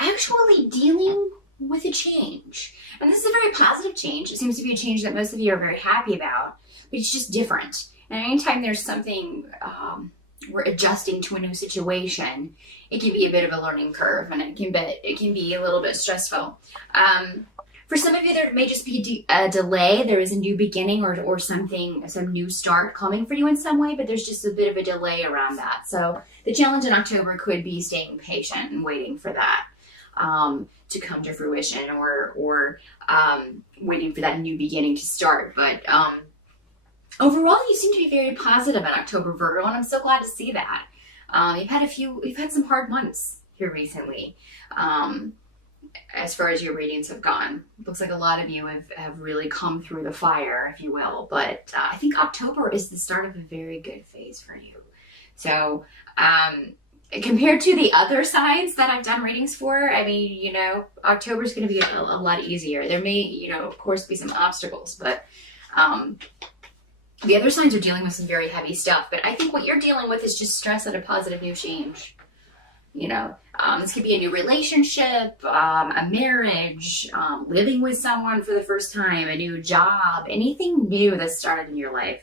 actually dealing with a change. And this is a very positive change. It seems to be a change that most of you are very happy about, but it's just different. And anytime there's something we're adjusting to a new situation, it can be a bit of a learning curve, and it can be a little bit stressful. For some of you, there may just be a delay. There is a new beginning or something, some new start coming for you in some way, but there's just a bit of a delay around that. So the challenge in October could be staying patient and waiting for that to come to fruition, or waiting for that new beginning to start. But overall, you seem to be very positive in October, Virgo, and I'm so glad to see that. You've had some hard months here recently. As far as your readings have gone, it looks like a lot of you have really come through the fire, if you will. But I think October is the start of a very good phase for you. So compared to the other signs that I've done readings for, I mean, October is going to be a lot easier. There may, of course, be some obstacles, but the other signs are dealing with some very heavy stuff. But I think what you're dealing with is just stress and a positive new change. This could be a new relationship, a marriage, living with someone for the first time, a new job, anything new that started in your life.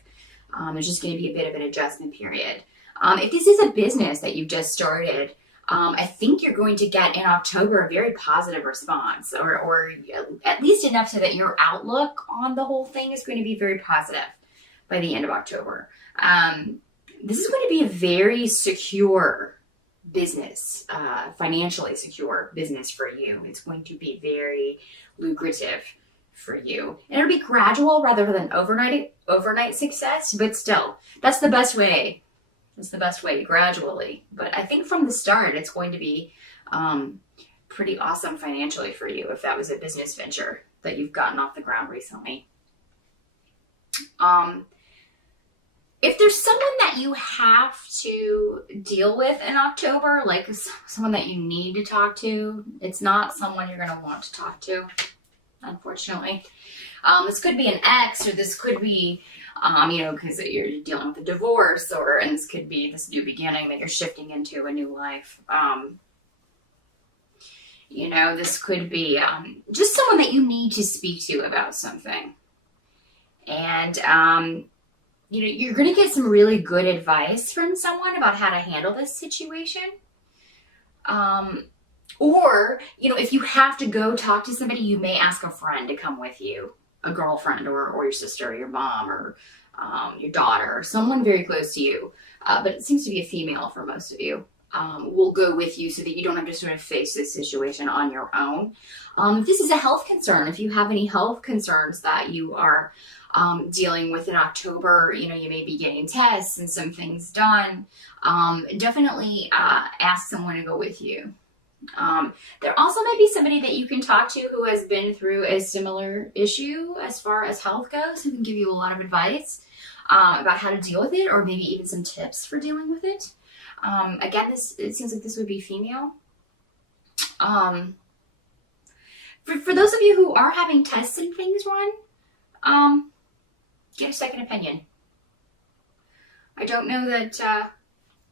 There's just going to be a bit of an adjustment period. If this is a business that you've just started, I think you're going to get in October a very positive response, or at least enough so that your outlook on the whole thing is going to be very positive by the end of October. This is going to be a very secure business, financially secure business for you. It's going to be very lucrative for you. And it'll be gradual rather than overnight success, but still, that's the best way. It's the best way, gradually. But I think from the start, it's going to be pretty awesome financially for you if that was a business venture that you've gotten off the ground recently. If there's someone that you have to deal with in October, like someone that you need to talk to, it's not someone you're going to want to talk to, unfortunately. This could be an ex, or this could be, because you're dealing with a divorce, and this could be this new beginning that you're shifting into a new life. This could be just someone that you need to speak to about something. And, you're going to get some really good advice from someone about how to handle this situation. Or, if you have to go talk to somebody, you may ask a friend to come with you, a girlfriend or your sister or your mom or your daughter, or someone very close to you. But it seems to be a female for most of you. Will go with you so that you don't have to sort of face this situation on your own. If this is a health concern, if you have any health concerns that you are dealing with in October, you may be getting tests and some things done, definitely ask someone to go with you. There also may be somebody that you can talk to who has been through a similar issue as far as health goes, who can give you a lot of advice about how to deal with it, or maybe even some tips for dealing with it. Again, it seems like this would be female. For those of you who are having tests and things run, get a second opinion. I don't know that,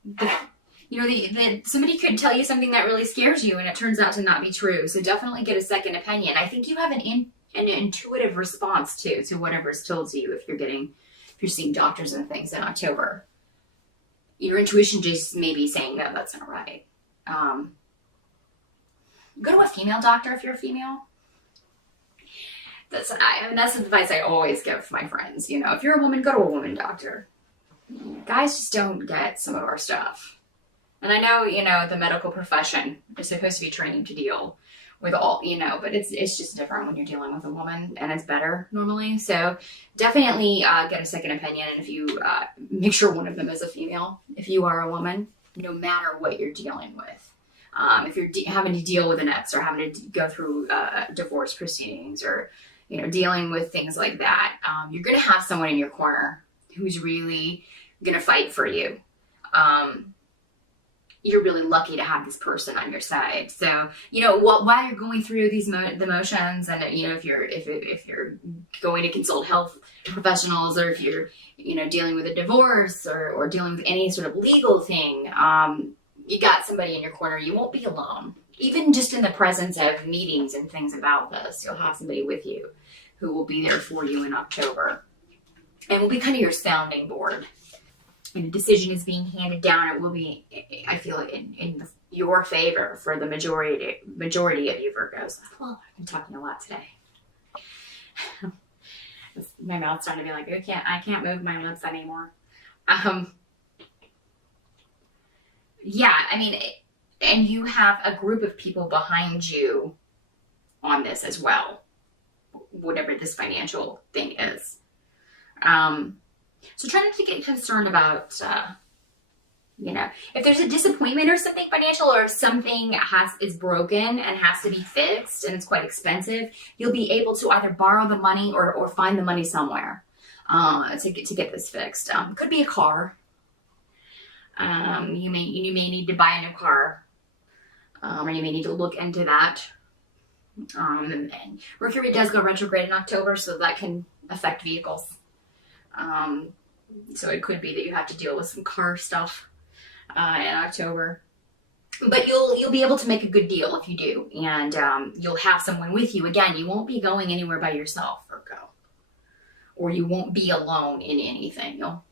that somebody could tell you something that really scares you and it turns out to not be true. So definitely get a second opinion. I think you have an intuitive response to whatever is told to you if you're seeing doctors and things in October. Your intuition just may be saying, no, that's not right. Go to a female doctor if you're a female. That's the advice I always give my friends. If you're a woman, go to a woman doctor. Guys just don't get some of our stuff. And I know, the medical profession is supposed to be trained to deal with all, but it's just different when you're dealing with a woman, and it's better normally. So definitely get a second opinion. And if you make sure one of them is a female, if you are a woman, no matter what you're dealing with. If you're having to deal with an ex, or having to go through divorce proceedings, or dealing with things like that, you're going to have someone in your corner who's really going to fight for you. You're really lucky to have this person on your side. So, while you're going through these the motions, and if you're going to consult health professionals, or if you're dealing with a divorce, or dealing with any sort of legal thing, you got somebody in your corner. You won't be alone. even just in the presence of meetings and things about this, you'll have somebody with you who will be there for you in October and will be kind of your sounding board. And a decision is being handed down, it will be, I feel, in your favor for the majority of you Virgos. Well, I'm talking a lot today. My mouth's starting to be like, I can't move my lips anymore. Yeah, I mean, and you have a group of people behind you on this as well, whatever this financial thing is. So try not to get concerned about, if there's a disappointment or something financial, or if something is broken and has to be fixed and it's quite expensive, you'll be able to either borrow the money or find the money somewhere to get this fixed. Could be a car. You may need to buy a new car, or you may need to look into that. And Mercury does go retrograde in October, so that can affect vehicles. So it could be that you have to deal with some car stuff in October, but you'll be able to make a good deal if you do, and you'll have someone with you. Again, you won't be going anywhere by yourself, Virgo, or you won't be alone in anything. You'll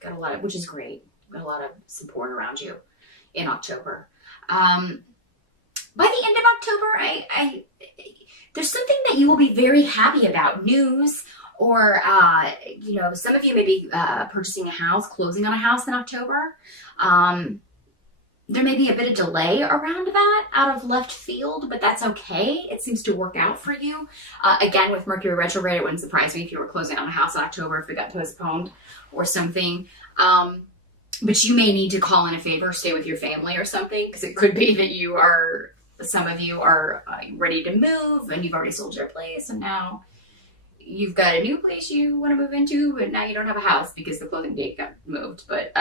get a lot of, which is great. Got a lot of support around you in October. By the end of October, there's something that you will be very happy about. News, or some of you may be purchasing a house, closing on a house in October. There may be a bit of delay around that out of left field, but that's okay. It seems to work out for you. Again, with Mercury retrograde, it wouldn't surprise me if you were closing on a house in October if it got postponed or something. But you may need to call in a favor, stay with your family or something, because it could be that some of you are ready to move and you've already sold your place and now you've got a new place you want to move into, but now you don't have a house because the closing date got moved. But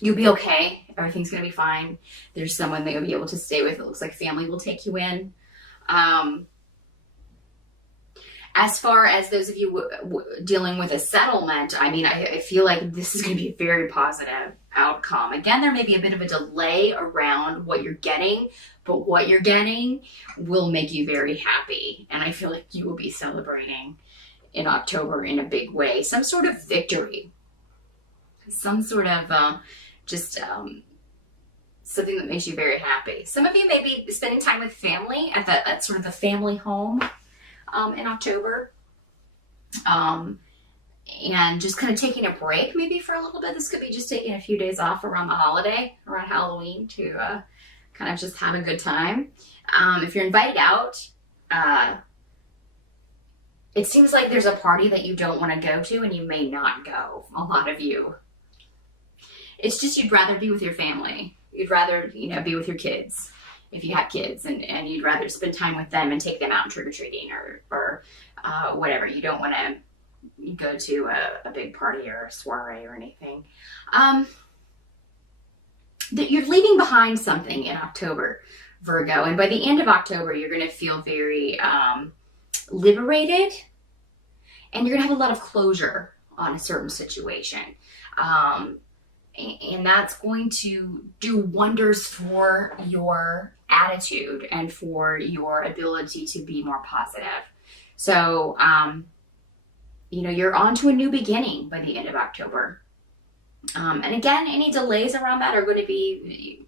you'll be okay. Everything's going to be fine. There's someone that you'll be able to stay with. It looks like family will take you in. As far as those of you dealing with a settlement, I mean, I feel like this is going to be a very positive outcome. Again, there may be a bit of a delay around what you're getting, but what you're getting will make you very happy. And I feel like you will be celebrating in October in a big way. Some sort of victory. Some sort of something that makes you very happy. Some of you may be spending time with family at sort of the family home in October, and just kind of taking a break maybe for a little bit. This could be just taking a few days off around the holiday, around Halloween, to kind of just have a good time. If you're invited out, it seems like there's a party that you don't want to go to and you may not go, a lot of you. It's just you'd rather be with your family. You'd rather, be with your kids. If you have kids, and you'd rather spend time with them and take them out trick-or-treating or whatever. You don't want to go to a big party or a soiree or anything. That you're leaving behind something in October, Virgo. And by the end of October, you're going to feel very liberated. And you're going to have a lot of closure on a certain situation. And that's going to do wonders for your attitude and for your ability to be more positive. So, you're on to a new beginning by the end of October. And again, any delays around that are going to be,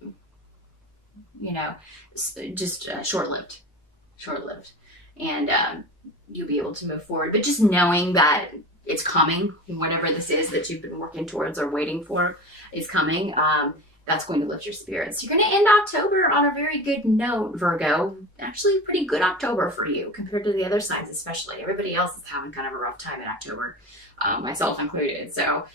just short-lived. And you'll be able to move forward. But just knowing that it's coming, whatever this is that you've been working towards or waiting for is coming, that's going to lift your spirits. You're going to end October on a very good note, Virgo. Actually, pretty good October for you compared to the other signs, especially. Everybody else is having kind of a rough time in October, myself included. So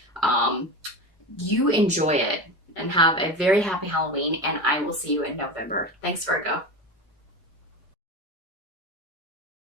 you enjoy it and have a very happy Halloween, and I will see you in November. Thanks, Virgo.